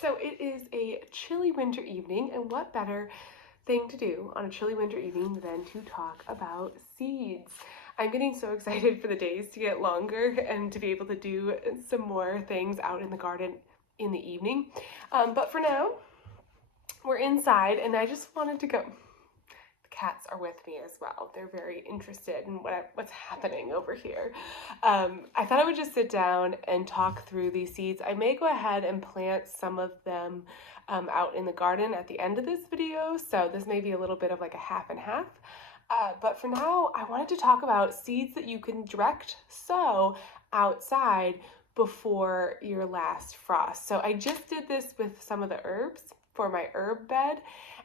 So it is a chilly winter evening, and what better thing to do on a chilly winter evening than to talk about seeds. I'm getting so excited for the days to get longer and to be able to do some more things out in the garden in the evening. But for now, we're inside, and I just wanted to go. Cats are with me as well. They're very interested in what's happening over here. I thought I would just sit down and talk through these seeds. I may go ahead and plant some of them out in the garden at the end of this video, so this may be a little bit of like a half and half. But for now, I wanted to talk about seeds that you can direct sow outside before your last frost. So I just did this with some of the herbs for my herb bed.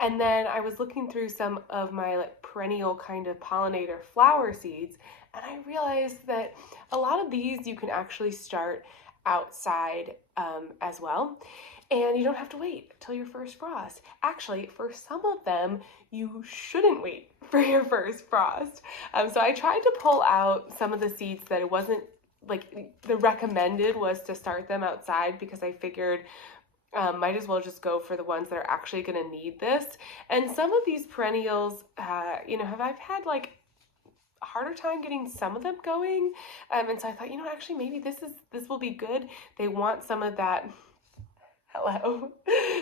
And then I was looking through some of my perennial kind of pollinator flower seeds, and I realized that a lot of these you can actually start outside as well. And you don't have to wait till your first frost. Actually, for some of them, you shouldn't wait for your first frost. So I tried to pull out some of the seeds that it wasn't like the recommended was to start them outside, because I figured might as well just go for the ones that are actually going to need this. And some of these perennials, I've had like a harder time getting some of them going. And so I thought, actually maybe this will be good. They want some of that. Hello.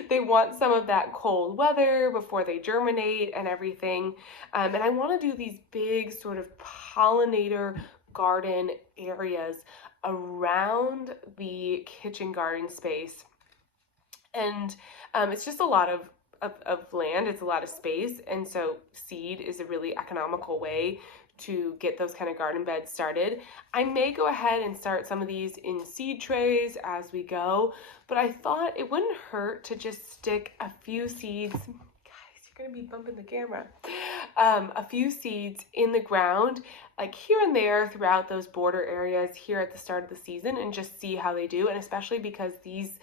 They want some of that cold weather before they germinate and everything. And I want to do these big sort of pollinator garden areas around the kitchen garden space. And it's just a lot of land. It's a lot of space. And so seed is a really economical way to get those kind of garden beds started. I may go ahead and start some of these in seed trays as we go, but I thought it wouldn't hurt to just stick a few seeds. Guys, you're gonna be bumping the camera. A few seeds in the ground, like here and there throughout those border areas here at the start of the season, and just see how they do. And especially because these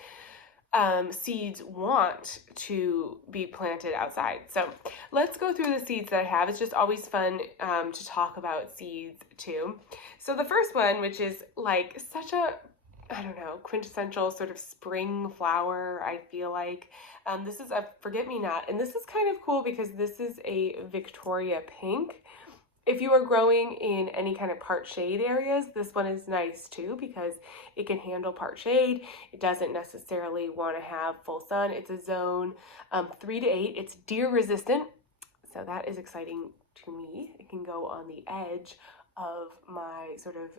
seeds want to be planted outside. So let's go through the seeds that I have. It's just always fun to talk about seeds too. So the first one, which is like such a, quintessential sort of spring flower, I feel like. This is a forget-me-not, and this is kind of cool because this is a Victoria pink. If you are growing in any kind of part shade areas, this one is nice too because it can handle part shade. It doesn't necessarily want to have full sun. It's a zone 3 to 8. It's deer resistant, so that is exciting to me. It can go on the edge of my sort of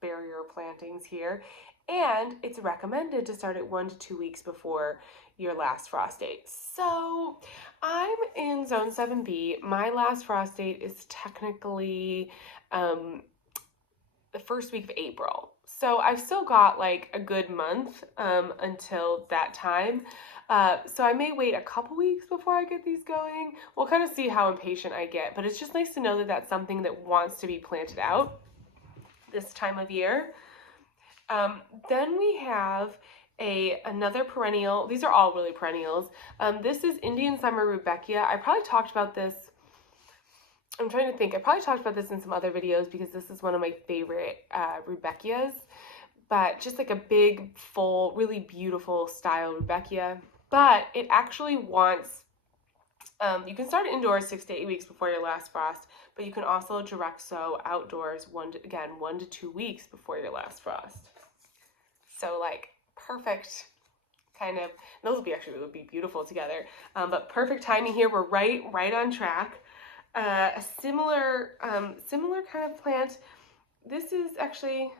barrier plantings here. And it's recommended to start it 1 to 2 weeks before your last frost date. So I'm in zone 7B. My last frost date is technically the first week of April. So I've still got like a good month until that time. So I may wait a couple weeks before I get these going. We'll kind of see how impatient I get, but it's just nice to know that that's something that wants to be planted out this time of year. Then we have another perennial. These are all really perennials. This is Indian Summer Rudbeckia. I probably talked about this. I'm trying to think. I probably talked about this in some other videos because this is one of my favorite Rudbeckias. But just like a big, full, really beautiful style Rudbeckia. But it actually wants, you can start it indoors 6 to 8 weeks before your last frost, but you can also direct sow outdoors 1 to 2 weeks before your last frost. So like perfect kind of, those would be beautiful together. But perfect timing here. We're right on track. A similar kind of plant. This is actually,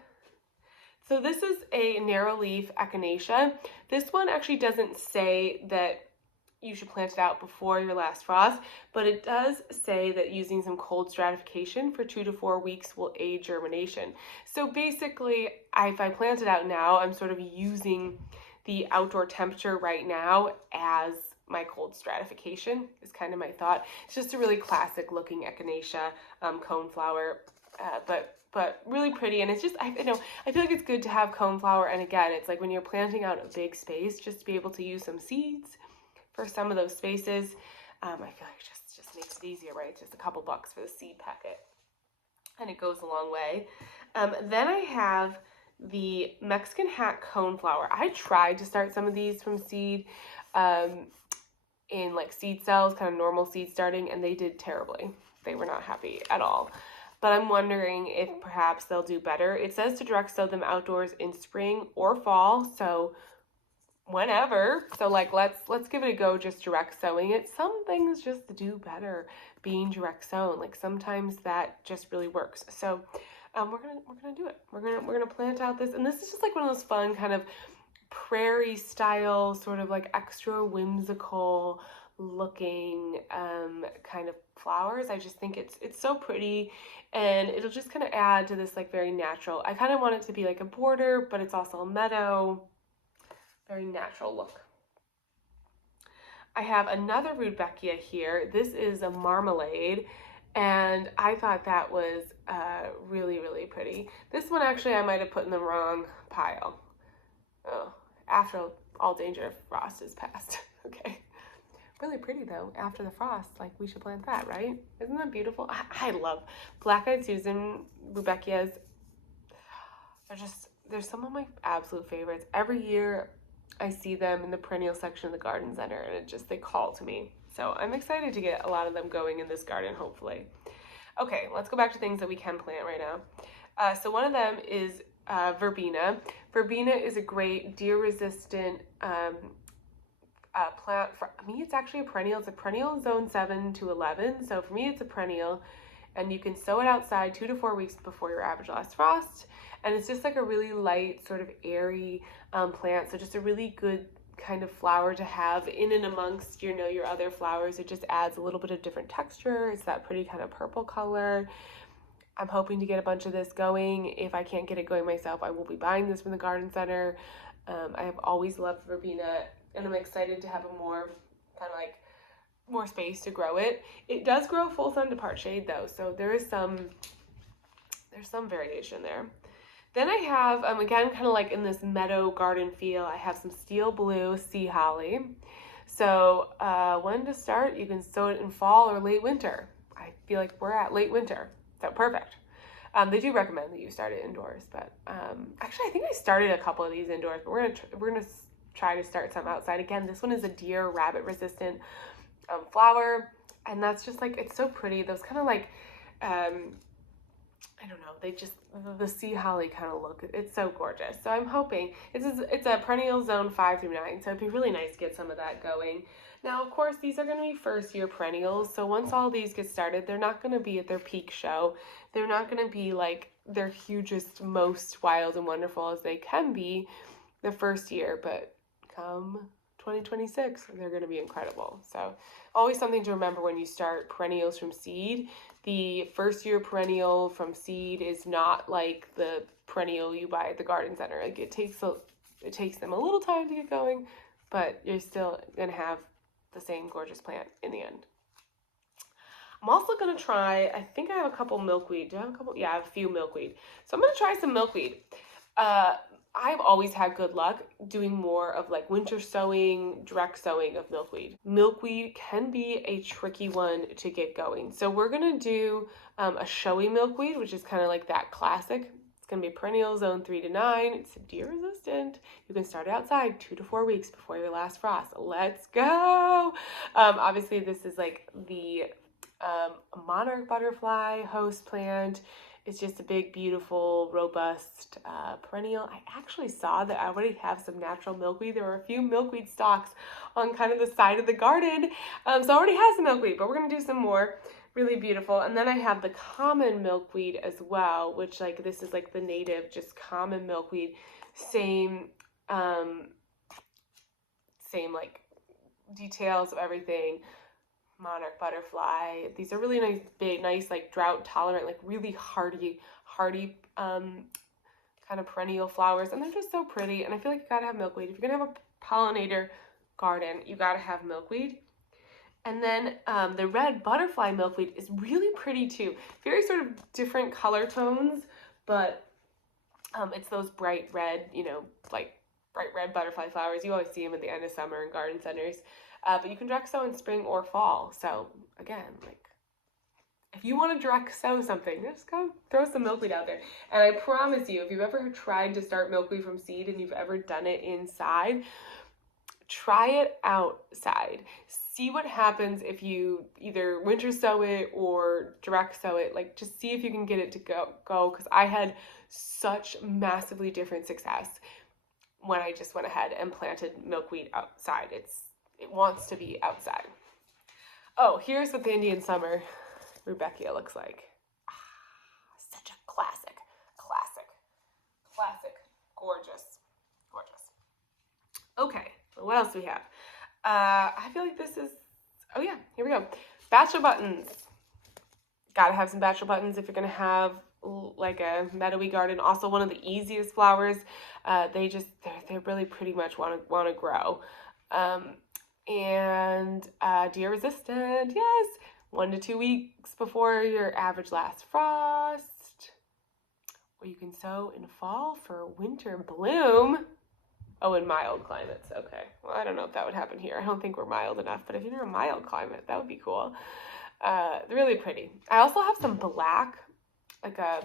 so this is a narrow leaf echinacea. This one actually doesn't say that you should plant it out before your last frost, but it does say that using some cold stratification for 2 to 4 weeks will aid germination. So basically, if I plant it out now, I'm sort of using the outdoor temperature right now as my cold stratification is kind of my thought. It's just a really classic looking echinacea coneflower, but really pretty. And it's just, I feel like it's good to have coneflower. And again, it's like when you're planting out a big space, just to be able to use some seeds for some of those spaces. I feel like it just makes it easier, right? It's just a couple bucks for the seed packet, and it goes a long way. Then I have the Mexican hat coneflower. I tried to start some of these from seed in like seed cells, kind of normal seed starting, and they did terribly. They were not happy at all. But I'm wondering if perhaps they'll do better. It says to direct sow them outdoors in spring or fall, so whenever. So like let's give it a go, just direct sowing it. Some things just do better being direct sown. Like sometimes that just really works. So we're gonna do it. We're gonna plant out this, and this is just like one of those fun kind of prairie style, sort of like extra whimsical looking kind of flowers. I just think it's so pretty, and it'll just kind of add to this like very natural. I kind of want it to be like a border, but it's also a meadow. Very natural look. I have another Rudbeckia here. This is a marmalade, and I thought that was really, really pretty. This one actually I might have put in the wrong pile. Oh, after all danger of frost is past. Okay. Really pretty though, after the frost. Like, we should plant that, right? Isn't that beautiful? I love Black-Eyed Susan Rudbeckias. They're some of my absolute favorites. Every year I see them in the perennial section of the garden center, and they call to me. So I'm excited to get a lot of them going in this garden, hopefully. Okay, let's go back to things that we can plant right now. So one of them is verbena. Verbena is a great deer-resistant plant. For me, it's actually a perennial. It's a perennial in zone 7 to 11. So for me, it's a perennial, and you can sow it outside 2 to 4 weeks before your average last frost. And it's just like a really light, sort of airy plant. So just a really good kind of flower to have in and amongst your other flowers. It just adds a little bit of different texture. It's that pretty kind of purple color. I'm hoping to get a bunch of this going. If I can't get it going myself, I will be buying this from the garden center. I have always loved verbena, and I'm excited to have a more more space to grow it. It does grow full sun to part shade though, so there's some variation there. Then I have, again, kind of like in this meadow garden feel, I have some steel blue sea holly. So when to start, you can sow it in fall or late winter. I feel like we're at late winter, so perfect. They do recommend that you start it indoors, but actually I think I started a couple of these indoors, but we're gonna try to start some outside. Again, this one is a deer rabbit resistant flower, and that's just like, it's so pretty. Those kind of like I don't know, the sea holly kind of look, it's so gorgeous. So I'm hoping, it's a perennial zone 5 through 9, so it'd be really nice to get some of that going. Now, of course, these are going to be first year perennials, so once all these get started, they're not going to be at their peak show. They're not going to be like their hugest, most wild and wonderful as they can be the first year, but come 2026, they're going to be incredible. So always something to remember when you start perennials from seed. The first year perennial from seed is not like the perennial you buy at the garden center. Like, it takes them a little time to get going, but you're still going to have the same gorgeous plant in the end. I'm also going to try, I think I have a couple milkweed. Do I have a couple? Yeah, I have a few milkweed. So I'm going to try some milkweed. I've always had good luck doing more of like winter sowing, direct sowing of milkweed. Milkweed can be a tricky one to get going. So we're going to do a showy milkweed, which is kind of like that classic. It's going to be perennial zone 3 to 9. It's deer resistant. You can start outside 2 to 4 weeks before your last frost. Let's go. Obviously, this is like the monarch butterfly host plant. It's just a big, beautiful, robust perennial. I actually saw that I already have some natural milkweed. There were a few milkweed stalks on kind of the side of the garden. So I already have some milkweed, but we're going to do some more. Really beautiful. And then I have the common milkweed as well, which like this is like the native, just common milkweed. Same like details of everything. Monarch butterfly. These are really nice, big, nice, like drought tolerant, like really hardy kind of perennial flowers, and they're just so pretty. And I feel like you gotta have milkweed. If you're gonna have a pollinator garden, you gotta have milkweed. And then the red butterfly milkweed is really pretty too. Very sort of different color tones, but it's those bright red, like bright red butterfly flowers. You always see them at the end of summer in garden centers. But you can direct sow in spring or fall. So again, like if you want to direct sow something, just go throw some milkweed out there. And I promise you, if you've ever tried to start milkweed from seed and you've ever done it inside, try it outside. See what happens if you either winter sow it or direct sow it. Like, just see if you can get it to go. Because I had such massively different success when I just went ahead and planted milkweed outside. It wants to be outside. Oh, here's what the Indian summer rudbeckia looks like. Such a classic, gorgeous. Okay, what else do we have? I feel like this is, oh yeah, here we go. Bachelor buttons. Gotta have some bachelor buttons if you're gonna have like a meadowy garden. Also one of the easiest flowers. They really pretty much want to grow. And deer resistant, yes. 1 to 2 weeks before your average last frost. Or you can sow in fall for winter bloom. Oh, in mild climates. Okay. Well, I don't know if that would happen here. I don't think we're mild enough, but if you're in a mild climate, that would be cool. They're really pretty. I also have some black, like a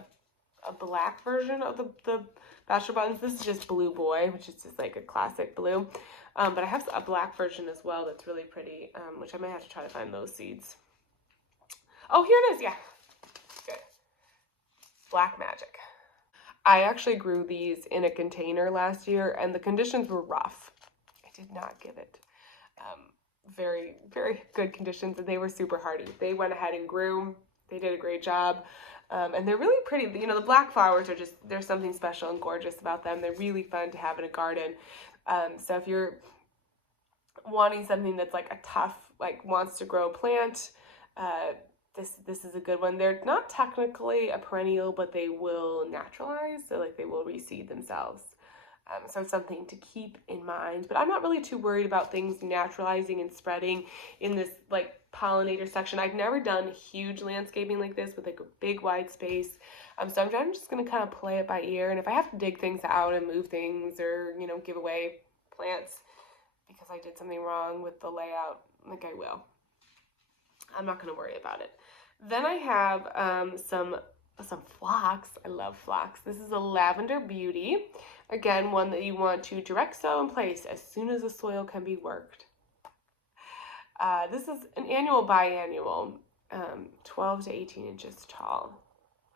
black version of the bachelor buttons. This is just Blue Boy, which is just like a classic blue. But I have a black version as well that's really pretty, which I might have to try to find those seeds. Oh, here it is. Yeah. Good. Black Magic. I actually grew these in a container last year, and the conditions were rough. I did not give it very, very good conditions, and they were super hardy. They went ahead and grew. They did a great job, and they're really pretty. You know, the black flowers are just, there's something special and gorgeous about them. They're really fun to have in a garden. So if you're wanting something that's like a tough, like wants to grow plant, this is a good one. They're not technically a perennial, but they will naturalize, so like they will reseed themselves. So it's something to keep in mind. But I'm not really too worried about things naturalizing and spreading in this like pollinator section. I've never done huge landscaping like this with like a big wide space. So I'm just going to kind of play it by ear. And if I have to dig things out and move things or, you know, give away plants because I did something wrong with the layout, like I will. I'm not going to worry about it. Then I have some phlox. I love phlox. This is a Lavender Beauty. Again, one that you want to direct sow in place as soon as the soil can be worked. This is an annual biannual, 12 to 18 inches tall.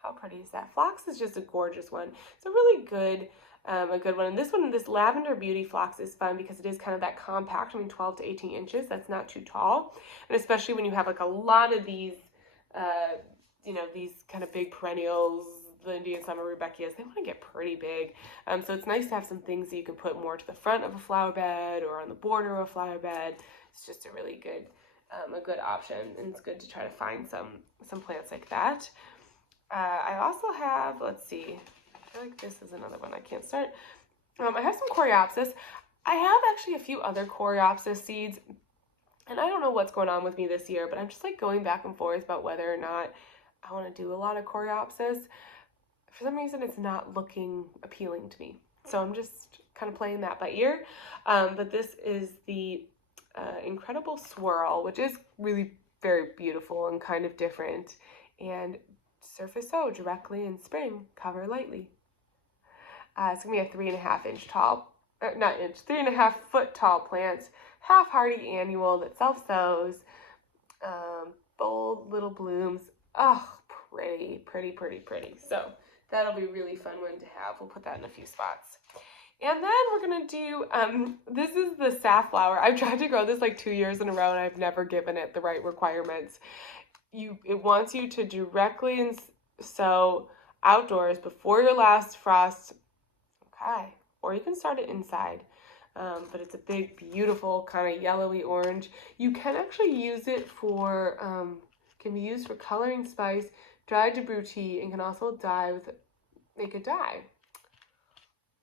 How pretty is that? Phlox is just a gorgeous one. It's a really good, a good one. And this Lavender Beauty phlox is fun because it is kind of that compact. I mean, 12 to 18 inches. That's not too tall. And especially when you have like a lot of these, you know, these kind of big perennials, the Indian summer rudbeckias, they want to get pretty big. So it's nice to have some things that you can put more to the front of a flower bed or on the border of a flower bed. It's just a really good, a good option, and it's good to try to find some plants like that. I also have, let's see, I feel like this is another one I can't start. I have some Coreopsis. I have actually a few other Coreopsis seeds, and I don't know what's going on with me this year, but I'm just like going back and forth about whether or not I want to do a lot of Coreopsis. For some reason, it's not looking appealing to me. So I'm just kind of playing that by ear. But this is the Incredible Swirl, which is really very beautiful and kind of different. And surface sow directly in spring, cover lightly. It's going to be a 3.5 inch tall, 3.5 foot tall plant, half hardy annual that self sows, bold little blooms. Oh, pretty. So that'll be a really fun one to have. We'll put that in a few spots. And then we're going to do, this is the safflower. I've tried to grow this like 2 years in a row and I've never given it the right requirements. It wants you to directly sow outdoors before your last frost. Okay. Or you can start it inside. But it's a big, beautiful kind of yellowy orange. You can actually use it for, can be used for coloring spice, dried to tea, and can also make a dye.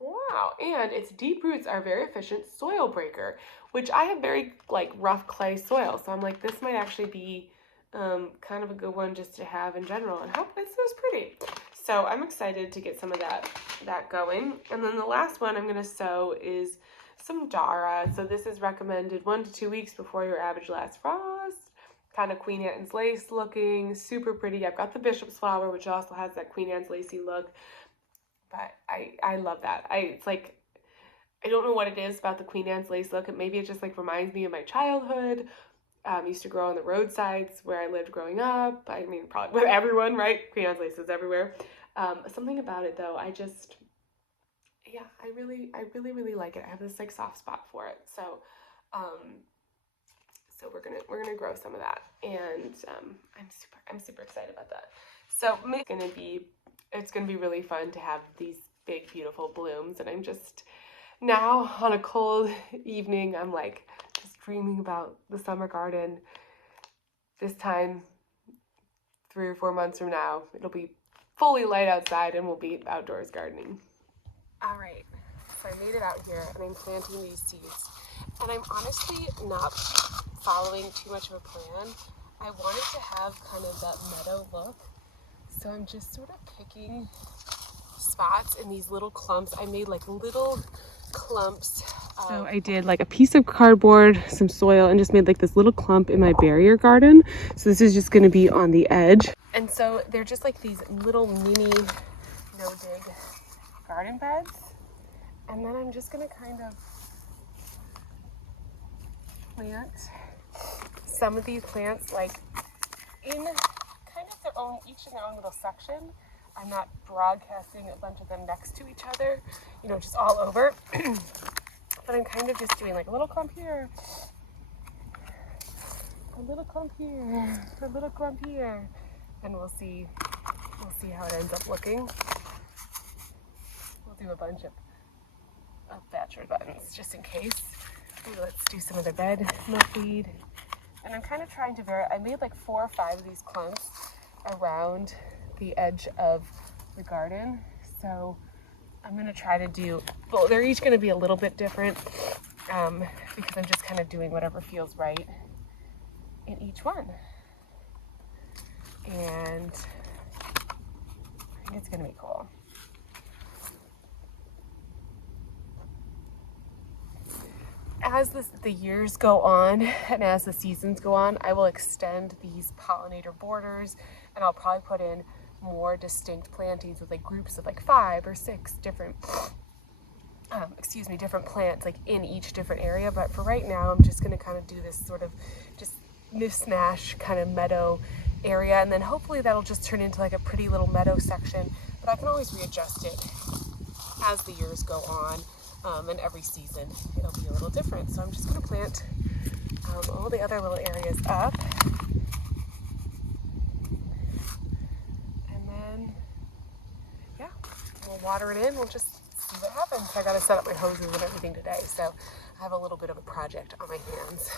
Wow, and its deep roots are very efficient soil breaker, which I have very like rough clay soil, so I'm like, this might actually be kind of a good one just to have in general. And this is pretty. So I'm excited to get some of that going. And then the last one I'm going to sow is some Dara. So this is recommended 1 to 2 weeks before your average last frost. kind of Queen Anne's lace looking, super pretty. I've got the bishop's flower, which also has that Queen Anne's lacy look, but I love that. It's like, I don't know what it is about the Queen Anne's lace look. Maybe it just like reminds me of my childhood. Used to grow on the roadsides where I lived growing up. I mean, probably with everyone, right? Queen Anne's lace is everywhere. Something about it though, I really like it. I have this like soft spot for it. So, so we're gonna grow some of that, and I'm super excited about that. So it's gonna be really fun to have these big beautiful blooms, and I'm just now on a cold evening, I'm like just dreaming about the summer garden. This time 3 or 4 months from now, it'll be fully light outside and we'll be outdoors gardening. All right, so I made it out here and I'm planting these seeds, and I'm honestly not following too much of a plan. I wanted to have kind of that meadow look, so I'm just sort of picking spots in these little clumps. I made like little clumps. So I did like a piece of cardboard, some soil, and just made like this little clump in my barrier garden. So this is just going to be on the edge. And so they're just like these little mini no-dig garden beds. And then I'm just going to kind of plant some of these plants like in kind of their own, each in their own little section. I'm not broadcasting a bunch of them next to each other, you know, just all over. But I'm kind of just doing like a little clump here, a little clump here, a little clump here, and we'll see how it ends up looking. We'll do a bunch of bachelor buttons just in case. Ooh, let's do some of the red milkweed. And I'm kind of trying to vary. I made like 4 or 5 of these clumps around the edge of the garden, so I'm going to try to do, well, they're each going to be a little bit different because I'm just kind of doing whatever feels right in each one. And I think it's going to be cool. As the years go on and as the seasons go on, I will extend these pollinator borders, and I'll probably put in more distinct plantings with like groups of like 5 or 6 different different plants like in each different area. But for right now, I'm just going to kind of do this sort of just mishmash kind of meadow area, and then hopefully that'll just turn into like a pretty little meadow section. But I can always readjust it as the years go on, and every season it'll be a little different. So I'm just going to plant all the other little areas up. We'll water it in. We'll just see what happens. I got to set up my hoses and everything today, so I have a little bit of a project on my hands.